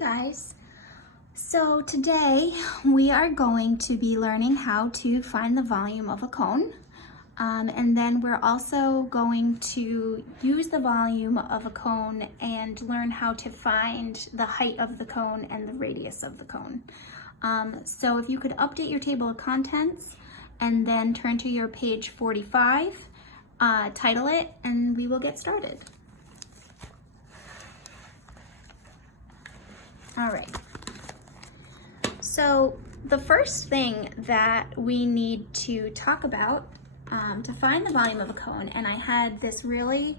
Guys, so today we are going to be learning how to find the volume of a cone, and then we're also going to use the volume of a cone and learn how to find the height of the cone and the radius of the cone. So if you could update your table of contents and then turn to your page 45, title it, and we will get started. All right, so the first thing that we need to talk about to find the volume of a cone, and I had this really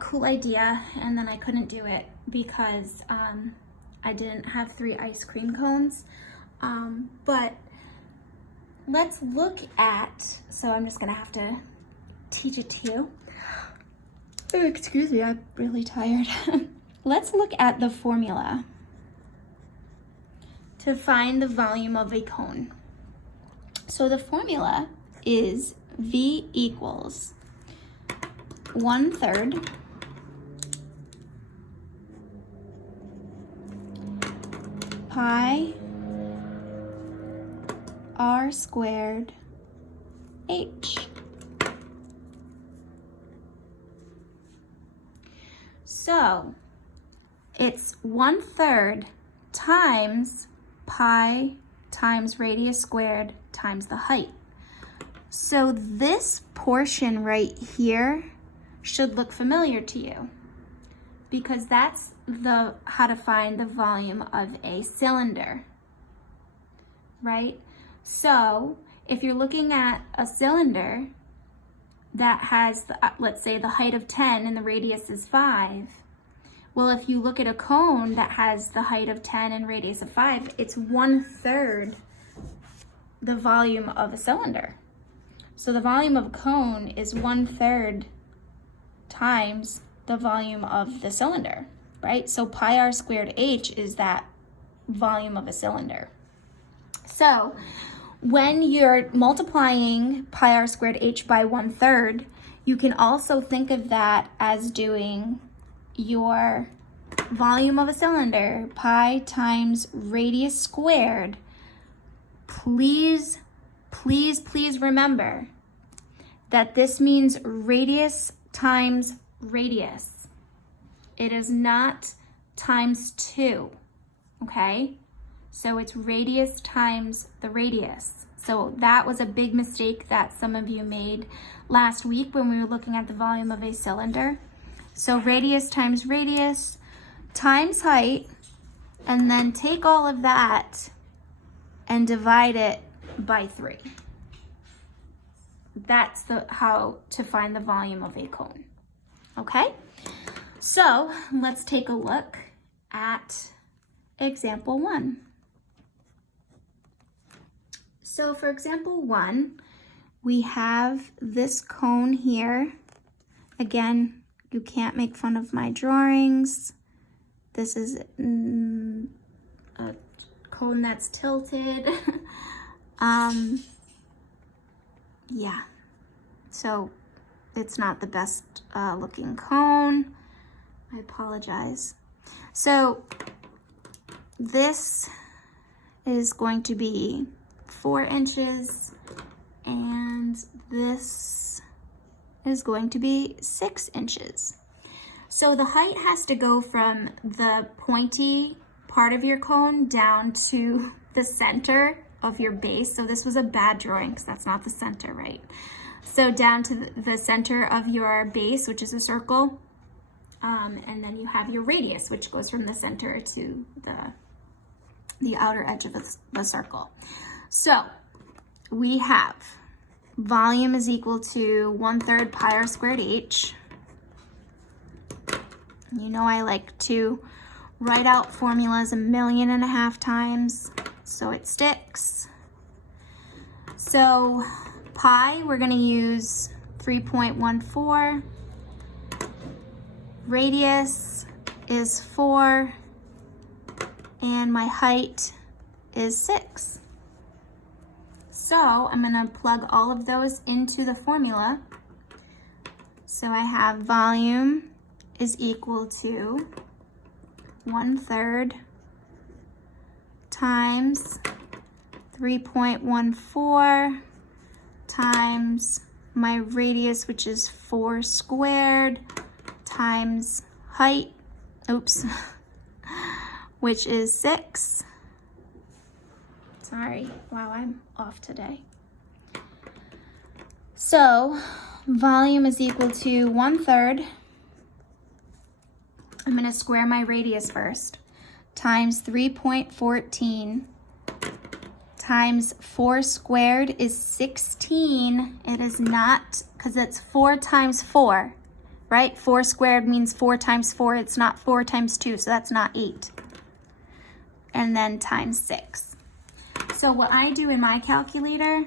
cool idea and then I couldn't do it because I didn't have 3 ice cream cones, but let's look at, so I'm just gonna have to teach it to you. Oh, excuse me, I'm really tired. Let's look at the formula to find the volume of a cone. So the formula is V equals 1/3 pi r squared h. So it's 1/3 times pi times radius squared times the height. So this portion right here should look familiar to you because that's how to find the volume of a cylinder, right? So if you're looking at a cylinder that has, let's say, the height of 10 and the radius is 5, well, if you look at a cone that has the height of 10 and radius of 5, it's 1/3 the volume of a cylinder. So the volume of a cone is 1/3 times the volume of the cylinder, right? So pi r squared h is that volume of a cylinder. So when you're multiplying pi r squared h by 1/3, you can also think of that as doing your volume of a cylinder, pi times radius squared. Please remember that this means radius times radius. It is not times 2, okay? So it's radius times the radius. So that was a big mistake that some of you made last week when we were looking at the volume of a cylinder. So radius times radius times height, and then take all of that and divide it by 3. That's how to find the volume of a cone, okay? So let's take a look at example 1. So for example 1, we have this cone here. Again, you can't make fun of my drawings. This is a cone that's tilted. Yeah, so it's not the best looking cone. I apologize. So this is going to be 4 inches, and this is going to be 6 inches. So the height has to go from the pointy part of your cone down to the center of your base. So this was a bad drawing because that's not the center, right? So down to the center of your base, which is a circle, and then you have your radius, which goes from the center to the outer edge of the circle. So we have volume is equal to 1/3 pi r squared h. You know I like to write out formulas 1.5 million times so it sticks. So pi, we're gonna use 3.14. Radius is 4, and my height is 6. So I'm gonna plug all of those into the formula. So I have volume is equal to 1/3 times 3.14 times my radius, which is 4 squared, times height, which is 6. Sorry, wow, I'm off today. So volume is equal to 1/3. I'm going to square my radius first, times 3.14 times 4 squared is 16. It is not, because it's 4 times 4, right? 4 squared means 4 times 4. It's not 4 times 2, so that's not 8. And then times 6. So what I do in my calculator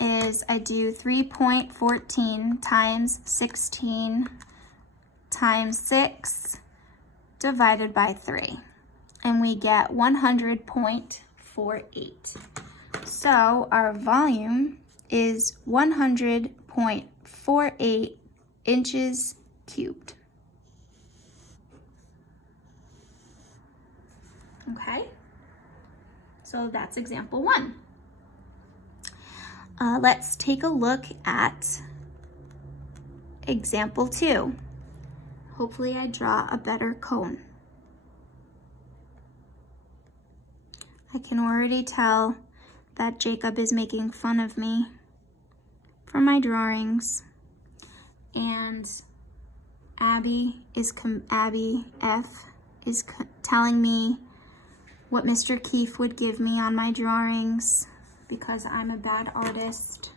is I do 3.14 times 16 times 6 divided by 3. And we get 100.48. So our volume is 100.48 inches cubed. Okay, so that's example 1. Let's take a look at example 2. Hopefully I draw a better cone. I can already tell that Jacob is making fun of me for my drawings, and Abby F is telling me what Mr. Keefe would give me on my drawings because I'm a bad artist.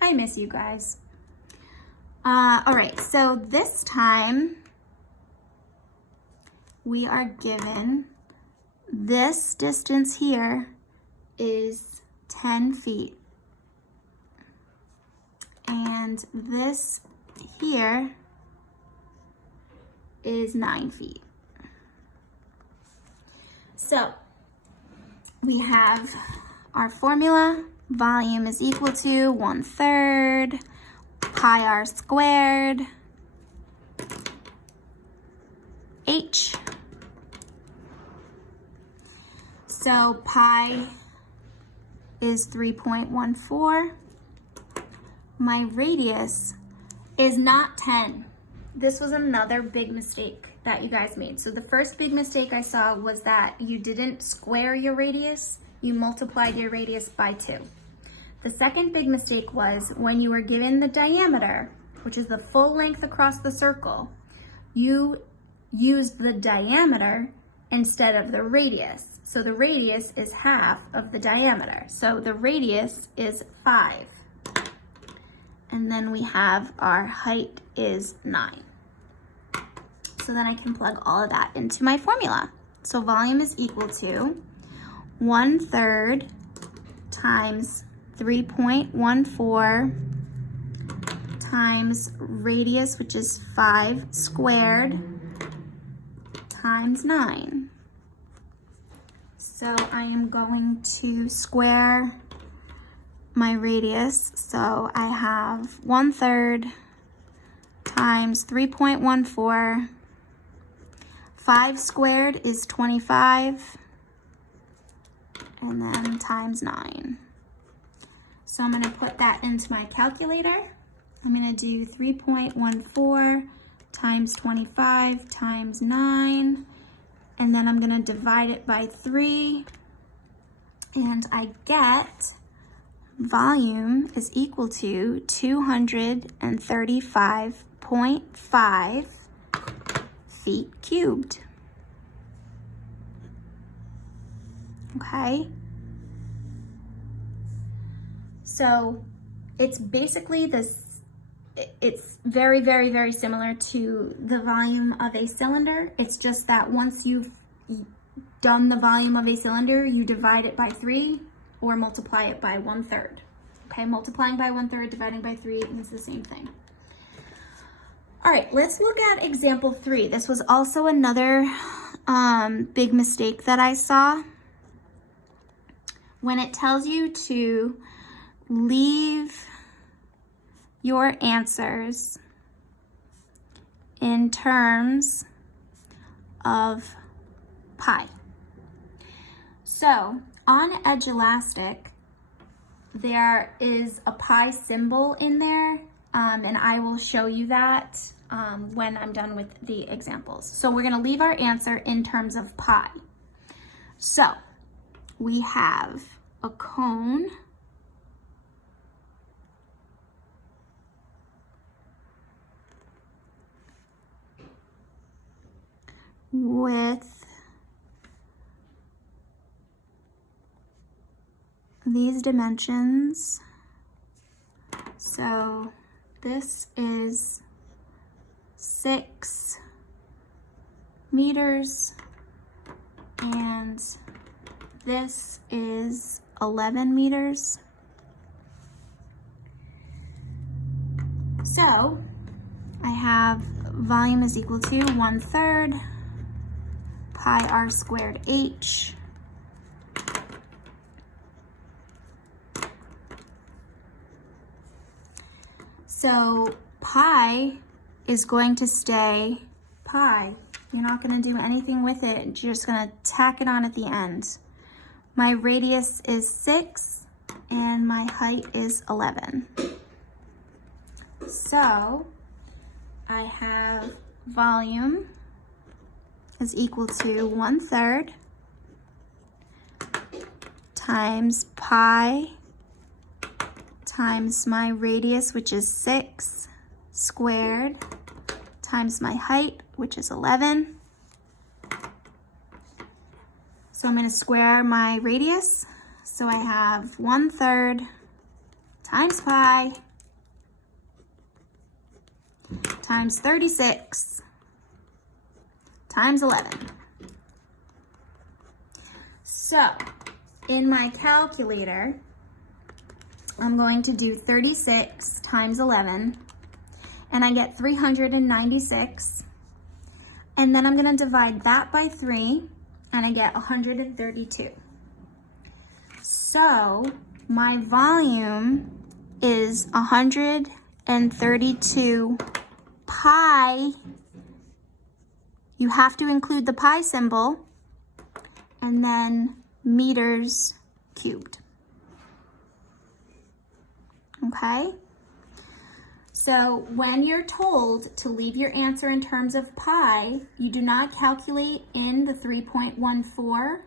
I miss you guys. All right, so this time we are given this distance here is 10 feet. And this here is 9 feet. So we have our formula. Volume is equal to 1/3 pi r squared h. So pi is 3.14. My radius is not 10. This was another big mistake that you guys made. So the first big mistake I saw was that you didn't square your radius, you multiplied your radius by 2. The second big mistake was when you were given the diameter, which is the full length across the circle, you used the diameter instead of the radius. So the radius is half of the diameter. So the radius is 5. And then we have our height is 9. So then I can plug all of that into my formula. So volume is equal to 1/3 times 3.14 times radius, which is 5 squared, times 9. So I am going to square my radius. So I have 1/3 times 3.14. 5 squared is 25. And then times 9. So I'm going to put that into my calculator. I'm going to do 3.14 times 25 times 9. And then I'm going to divide it by 3. And I get volume is equal to 235.5 feet cubed. Okay. So it's basically this, it's very, very, very similar to the volume of a cylinder. It's just that once you've done the volume of a cylinder, you divide it by 3 or multiply it by 1/3. Okay, multiplying by 1/3, dividing by 3 is the same thing. All right, let's look at example 3. This was also another big mistake that I saw. When it tells you to leave your answers in terms of pi. So on edge elastic, there is a pi symbol in there, and I will show you that when I'm done with the examples. So we're gonna leave our answer in terms of pi. So we have a cone with these dimensions. So this is 6 meters and this is 11 meters. So I have volume is equal to 1/3 pi r squared h. So pi is going to stay pi. You're not going to do anything with it. You're just going to tack it on at the end. My radius is 6 and my height is 11. So I have volume is equal to 1/3 times pi times my radius, which is 6, squared, times my height, which is 11. So I'm going to square my radius. So I have 1/3 times pi times 36 times 11. So in my calculator, I'm going to do 36 times 11, and I get 396. And then I'm going to divide that by 3, and I get 132. So my volume is 132 pi. You have to include the pi symbol, and then meters cubed. Okay? So when you're told to leave your answer in terms of pi, you do not calculate in the 3.14,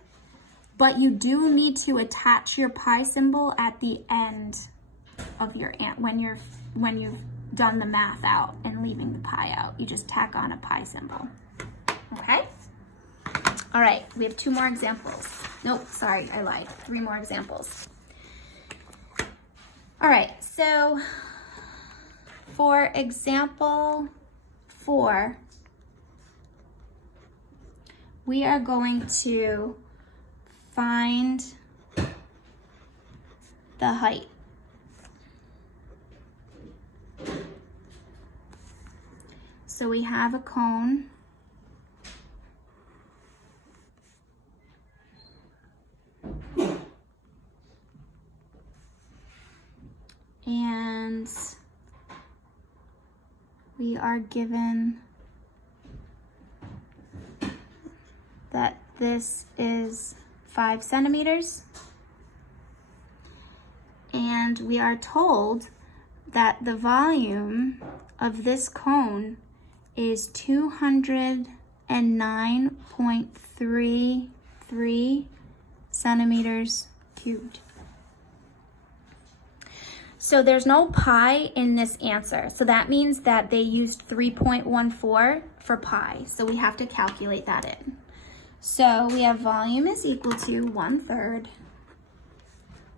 but you do need to attach your pi symbol at the end of your when you've done the math out and leaving the pi out. You just tack on a pi symbol. Okay? All right, we have 2 more examples. Nope, sorry, I lied. 3 more examples. All right, so for example 4, we are going to find the height. So we have a cone. And we are given that this is 5 centimeters. And we are told that the volume of this cone is 209.33 centimeters cubed. So there's no pi in this answer. So that means that they used 3.14 for pi. So we have to calculate that in. So we have volume is equal to 1/3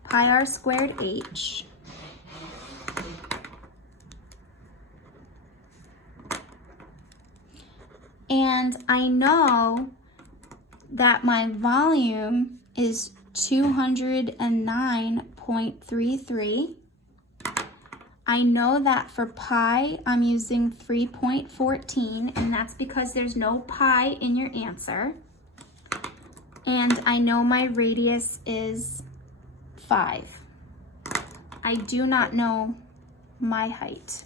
pi r squared h. And I know that my volume is 209.33. I know that for pi, I'm using 3.14, and that's because there's no pi in your answer. And I know my radius is 5. I do not know my height.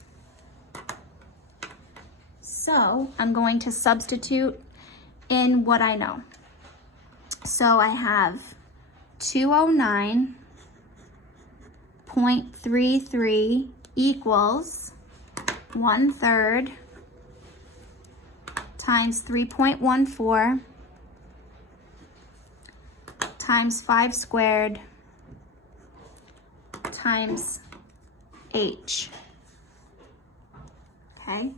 So I'm going to substitute in what I know. So I have 209.33 equals 1/3 times 3.14 times 5 squared times h. Okay,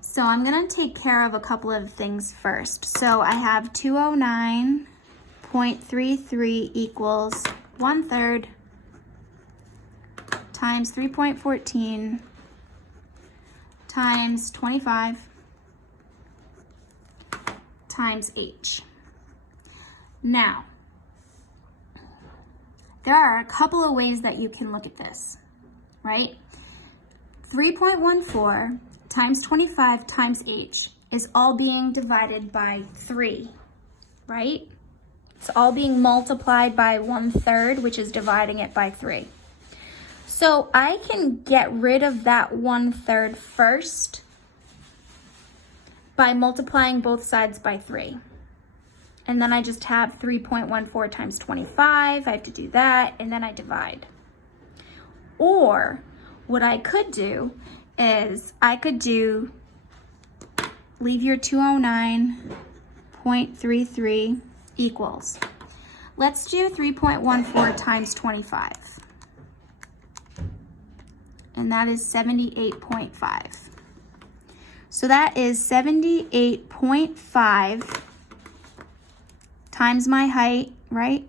so I'm going to take care of a couple of things first. So I have 209.33 equals 1/3 times 3.14 times 25 times h. Now, there are a couple of ways that you can look at this, right? 3.14 times 25 times h is all being divided by 3, right? It's all being multiplied by 1/3, which is dividing it by 3. So I can get rid of that 1/3 first by multiplying both sides by 3. And then I just have 3.14 times 25. I have to do that, and then I divide. Or what I could do is leave your 209.33 equals. Let's do 3.14 times 25. And that is 78.5. So that is 78.5 times my height, right?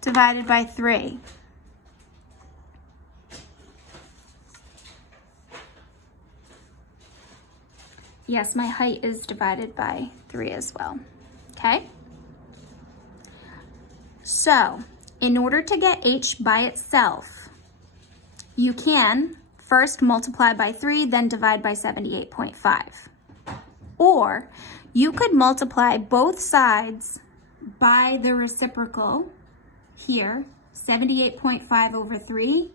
Divided by 3. Yes, my height is divided by 3 as well, okay? So, in order to get h by itself, you can first multiply by 3, then divide by 78.5. Or you could multiply both sides by the reciprocal here, 78.5 over 3.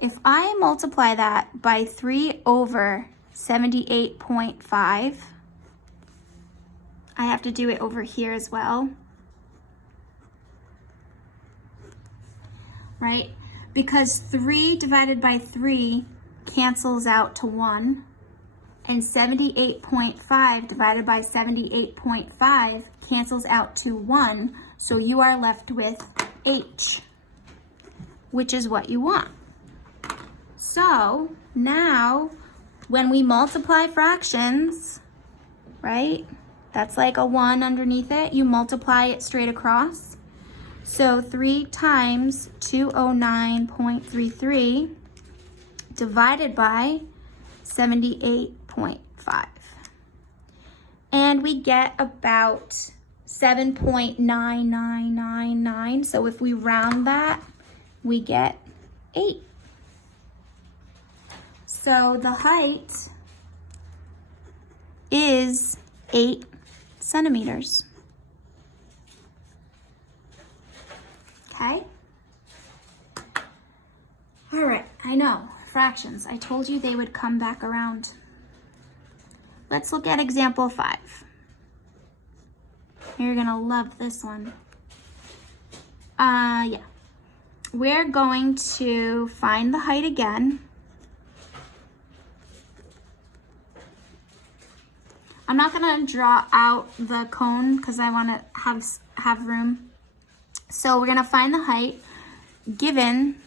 If I multiply that by 3 over 78.5, I have to do it over here as well, right? Because 3 divided by 3 cancels out to 1, and 78.5 divided by 78.5 cancels out to 1, so you are left with h, which is what you want. So now when we multiply fractions, right, that's like a 1 underneath it, you multiply it straight across. So 3 times 209.33 divided by 78.5. And we get about 7.9999. So if we round that, we get 8. So the height is 8 centimeters. Okay? All right, I know, fractions. I told you they would come back around. Let's look at example 5. You're gonna love this one. Yeah. We're going to find the height again. I'm not gonna draw out the cone because I wanna have room. So we're gonna find the height given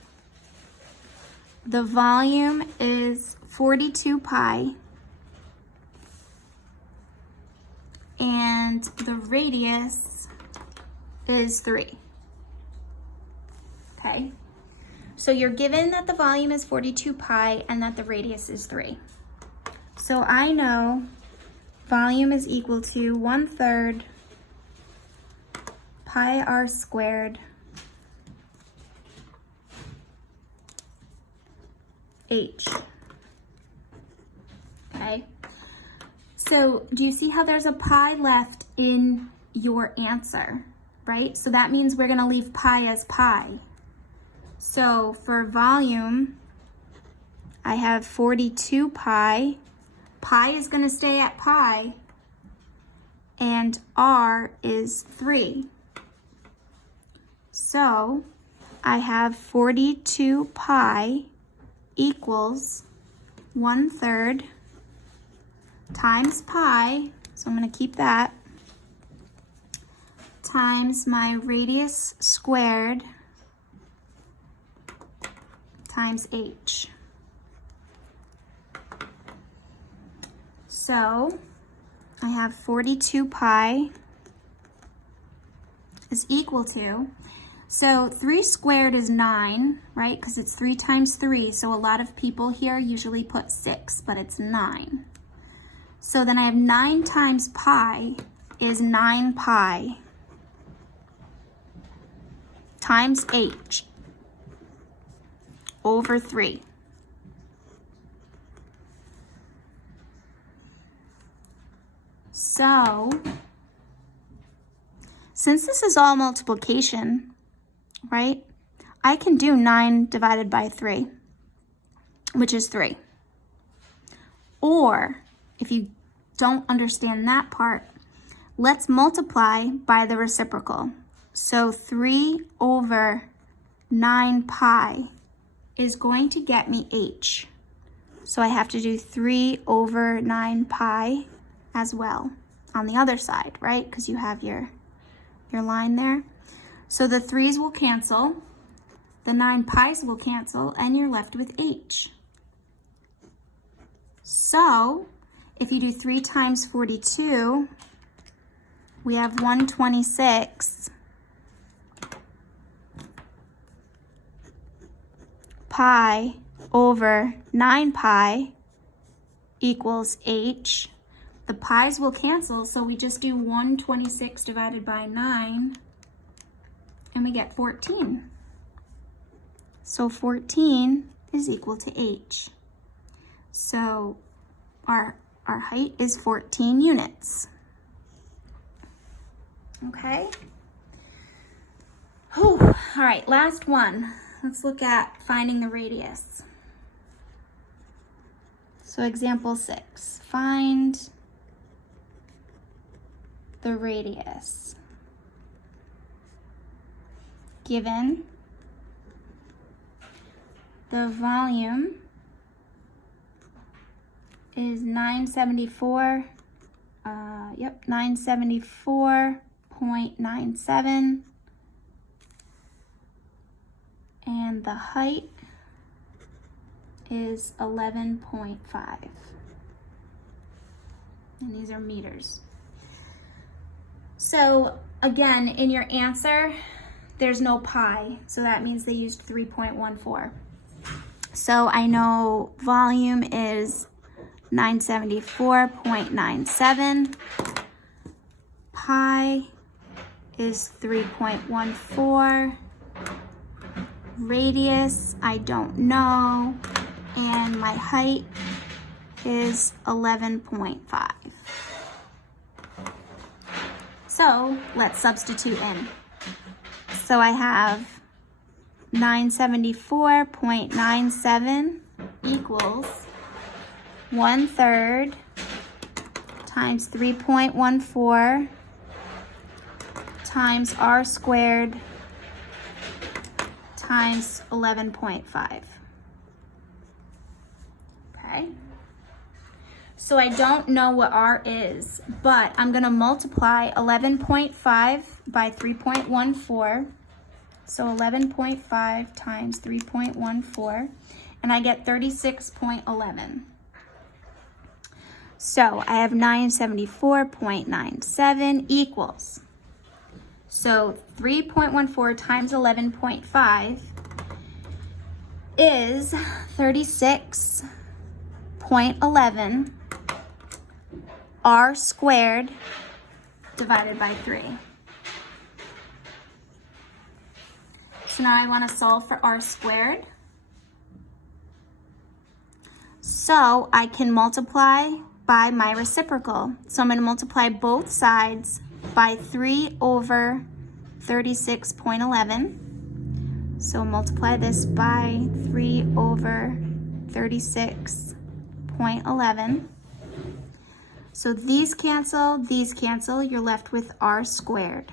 the volume is 42 pi and the radius is 3. Okay, so you're given that the volume is 42 pi and that the radius is 3. So I know volume is equal to 1/3 pi r squared h. Okay, so do you see how there's a pi left in your answer, right? So that means we're gonna leave pi as pi. So for volume, I have 42 pi. Pi is gonna stay at pi, and and r is 3. So I have 42 pi equals 1/3 times pi, so I'm going to keep that, times my radius squared times h. So I have 42 pi is equal to, so 3 squared is 9, right? Because it's 3 times 3, so a lot of people here usually put 6, but it's 9. So then I have 9 times pi is 9 pi times h over 3. So, since this is all multiplication, right, I can do 9 divided by 3, which is 3. Or, if you don't understand that part, let's multiply by the reciprocal. So 3 over 9 pi is going to get me h. So I have to do 3 over 9 pi as well on the other side, right? Because you have your line there. So the 3's will cancel, the 9 pi's will cancel, and you're left with h. So if you do 3 times 42, we have 126 pi over 9 pi equals h. The pi's will cancel, so we just do 126 divided by 9, and we get 14. So 14 is equal to h. So our height is 14 units. Okay? Whew. All right, last one. Let's look at finding the radius. So example 6, find the radius. Given the volume is 974.97, and the height is 11.5, and these are meters. So again, in your answer, there's no pi, so that means they used 3.14. So I know volume is 974.97, pi is 3.14, radius I don't know, and my height is 11.5. So let's substitute in. So I have 974.97 equals 1/3 times 3.14 times r squared times 11.5. Okay. So I don't know what r is, but I'm going to multiply 11.5 by 3.14. So 11.5 times 3.14, and I get 36.11. So I have 974.97 equals. So 3.14 times 11.5 is 36.11 r squared divided by 3. So now I want to solve for r squared. So I can multiply by my reciprocal. So I'm going to multiply both sides by 3 over 36.11. So multiply this by 3 over 36.11. So these cancel, you're left with r squared.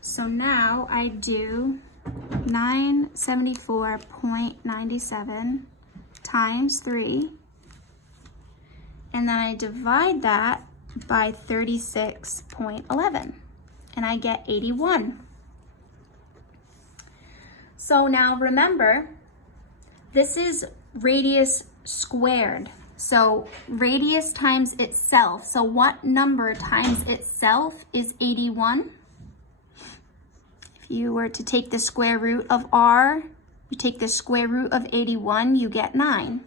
So now I do 974.97 times 3, and then I divide that by 36.11, and I get 81. So now remember, this is radius squared. So radius times itself. So what number times itself is 81? If you were to take the square root of r, you take the square root of 81, you get 9.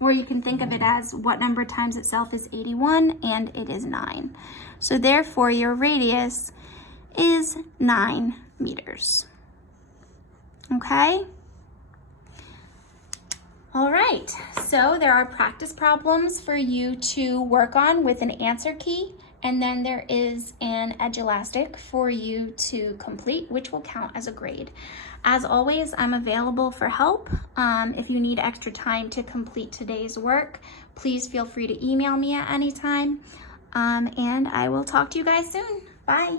Or you can think of it as what number times itself is 81, and it is 9. So therefore your radius is 9 meters. Okay? All right, so there are practice problems for you to work on with an answer key, and then there is an edge elastic for you to complete, which will count as a grade. As always, I'm available for help. If you need extra time to complete today's work, please feel free to email me at any time, and I will talk to you guys soon. Bye.